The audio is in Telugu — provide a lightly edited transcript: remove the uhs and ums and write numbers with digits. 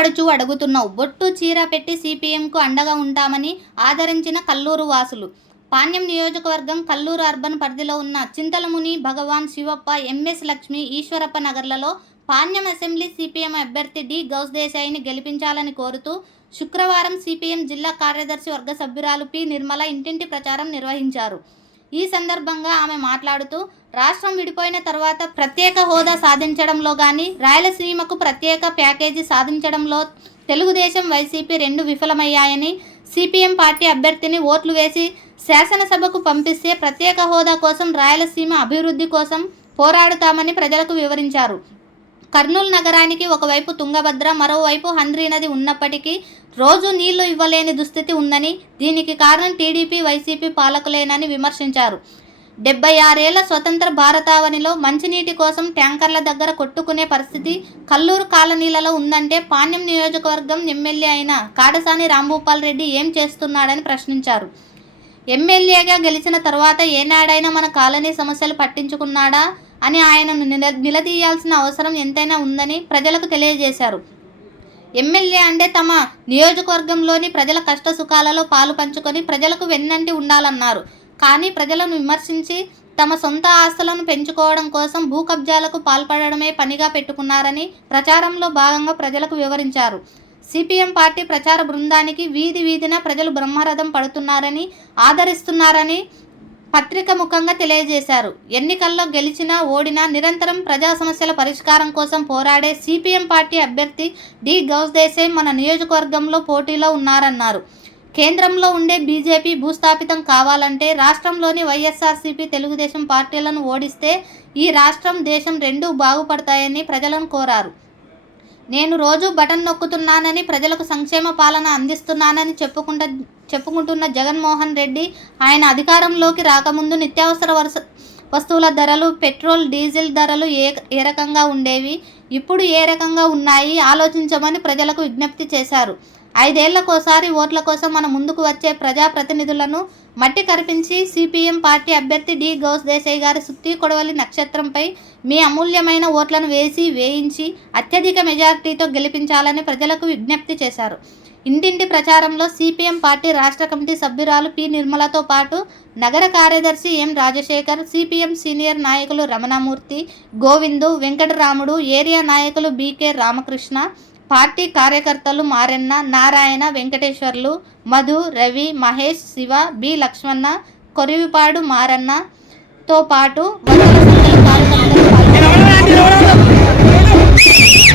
ఆడపడుచు అడుగుతున్నావు, బొట్టు చీర పెట్టి సిపిఎంకు అండగా ఉంటామని ఆదరించిన కల్లూరు వాసులు. పాణ్యం నియోజకవర్గం కల్లూరు అర్బన్ పరిధిలో ఉన్న చింతలముని, భగవాన్, శివప్ప, ఎంఎస్ లక్ష్మి, ఈశ్వరప్ప నగర్లలో పాణ్యం అసెంబ్లీ సిపిఎం అభ్యర్థి డి గౌస్దేశాయిని గెలిపించాలని కోరుతూ శుక్రవారం సిపిఎం జిల్లా కార్యదర్శి వర్గ సభ్యురాలు పి నిర్మల ఇంటింటి ప్రచారం నిర్వహించారు. ఈ సందర్భంగా ఆమె మాట్లాడుతూ, రాష్ట్రం విడిపోయిన తర్వాత ప్రత్యేక హోదా సాధించడంలో కానీ, రాయలసీమకు ప్రత్యేక ప్యాకేజీ సాధించడంలో తెలుగుదేశం, వైసీపీ రెండు విఫలమయ్యాయని, సిపిఎం పార్టీ అభ్యర్థిని ఓట్లు వేసి శాసనసభకు పంపిస్తే ప్రత్యేక హోదా కోసం, రాయలసీమ అభివృద్ధి కోసం పోరాడుతామని ప్రజలకు వివరించారు. కర్నూలు నగరానికి ఒకవైపు తుంగభద్ర, మరోవైపు హంద్రీ నది ఉన్నప్పటికీ రోజు నీళ్లు ఇవ్వలేని దుస్థితి ఉందని, దీనికి కారణం టీడీపీ, వైసీపీ పాలకులేనని విమర్శించారు. 76 ఏళ్ల స్వతంత్ర భారతావనిలో మంచినీటి కోసం ట్యాంకర్ల దగ్గర కొట్టుకునే పరిస్థితి కల్లూరు కాలనీలలో ఉందంటే పాణ్యం నియోజకవర్గం ఎమ్మెల్యే అయిన కాడసాని రాంభూపాల్ రెడ్డి ఏం చేస్తున్నాడని ప్రశ్నించారు. ఎమ్మెల్యేగా గెలిచిన తర్వాత ఏనాడైనా మన కాలనీ సమస్యలు పట్టించుకున్నాడా అని ఆయనను నిలదీయాల్సిన అవసరం ఎంతైనా ఉందని ప్రజలకు తెలియజేశారు. ఎమ్మెల్యే అంటే తమ నియోజకవర్గంలోని ప్రజల కష్ట సుఖాలలో పాలు పంచుకొని ప్రజలకు వెన్నంటి ఉండాలన్నారు. కానీ ప్రజలను విమర్శించి తమ సొంత ఆస్తులను పెంచుకోవడం కోసం భూ కబ్జాలకు పాల్పడడమే పనిగా పెట్టుకున్నారని ప్రచారంలో భాగంగా ప్రజలకు వివరించారు. సిపిఎం పార్టీ ప్రచార బృందానికి వీధి వీధిన ప్రజలు బ్రహ్మరథం పడుతున్నారని, ఆదరిస్తున్నారని పత్రిక ముఖంగా తెలియజేశారు. ఎన్నికల్లో గెలిచినా ఓడినా నిరంతరం ప్రజా సమస్యల పరిష్కారం కోసం పోరాడే సిపిఎం పార్టీ అభ్యర్థి డి గౌస్దేశాయ్ మన నియోజకవర్గంలో పోటీలో ఉన్నారన్నారు. కేంద్రంలో ఉండే బీజేపీ భూస్థాపితం కావాలంటే రాష్ట్రంలోని వైఎస్ఆర్సీపీ, తెలుగుదేశం పార్టీలను ఓడిస్తే ఈ రాష్ట్రం, దేశం రెండూ బాగుపడతాయని ప్రజలను కోరారు. నేను రోజు బటన్ నొక్కుతున్నానని, ప్రజలకు సంక్షేమ పాలన అందిస్తున్నానని చెప్పుకుంటున్న జగన్మోహన్ రెడ్డి ఆయన అధికారంలోకి రాకముందు నిత్యావసర వస్తువుల ధరలు, పెట్రోల్, డీజిల్ ధరలు ఏ రకంగా ఉండేవి, ఇప్పుడు ఏ రకంగా ఉన్నాయి ఆలోచించమని ప్రజలకు విజ్ఞప్తి చేశారు. 5 ఏళ్లకోసారి ఓట్ల కోసం మన ముందుకు వచ్చే ప్రజాప్రతినిధులను మట్టి కరిపించి సిపిఎం పార్టీ అభ్యర్థి డి గౌస్దేశాయ్ గారి సుత్తి కొడవలి నక్షత్రంపై మీ అమూల్యమైన ఓట్లను వేయించి అత్యధిక మెజారిటీతో గెలిపించాలని ప్రజలకు విజ్ఞప్తి చేశారు. ఇంటింటి ప్రచారంలో సిపిఎం పార్టీ రాష్ట్ర కమిటీ సభ్యురాలు పి నిర్మలతో పాటు నగర కార్యదర్శి ఎం రాజశేఖర్, సిపిఎం సీనియర్ నాయకులు రమణమూర్తి, గోవిందు, వెంకటరాముడు, ఏరియా నాయకులు బికే రామకృష్ణ, పార్టీ కార్యకర్తలు మారెన్న, నారాయణ, వెంకటేశ్వర్లు, మధు, రవి, మహేష్, శివ, బి లక్ష్మణ, కొరివిపాడు మారన్నతో పాటు వందల సంఖ్యలో కార్యకర్తలు పాల్గొన్నారు.